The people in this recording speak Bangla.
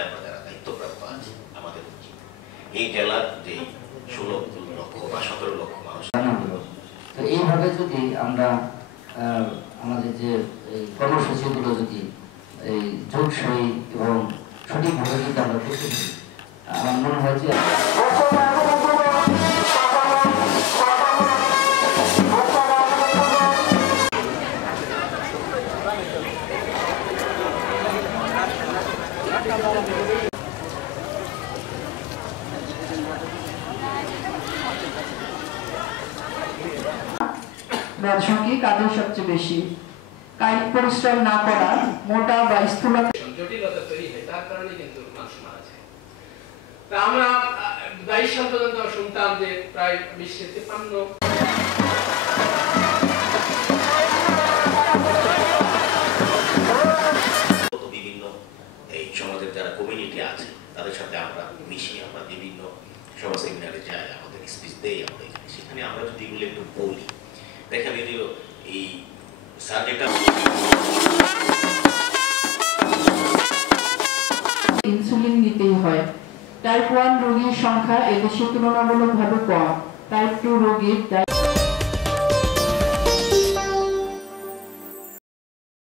যারা দায়িত্বপ্রাপ্ত আছে আমাদের উচিত এই জেলার যে 16 লক্ষ বা 17 লক্ষ মানুষ, তো এইভাবে যদি আমরা আমাদের যে কর্মসূচিগুলো যদি এই যোগসই এবং সঠিকভাবে যদি আমরা করতে পারি, আমার মনে হয় যে রাজসঙ্গী কাজের সবচেয়ে বেশি কায়িক পরিশ্রম না করা, মোটা বা স্থূলতা জটিলতা তৈরি হয়, তার কারণে কিন্তু মানুষ মারা যায়। তা আমরা 22 সাল পর্যন্ত শুনতাম যে প্রায় 20-53 বিভিন্ন এই সমাজের যারা কমিউনিটি আছে তাদের সাথে আমরা মিশি, আমরা বিভিন্ন সভা সেমিনারে যাই, আমাদের স্পিচ দেই, আমরা সেখানে আমরা যদি এগুলো একটু বলি, দেখা যদিও এই সাবজেক্টটা ইনসুলিন নিতেই হয়। টাইপ 1 রোগীর সংখ্যা এদেশে তুলনামূলকভাবে কম। টাইপ 2 রোগীর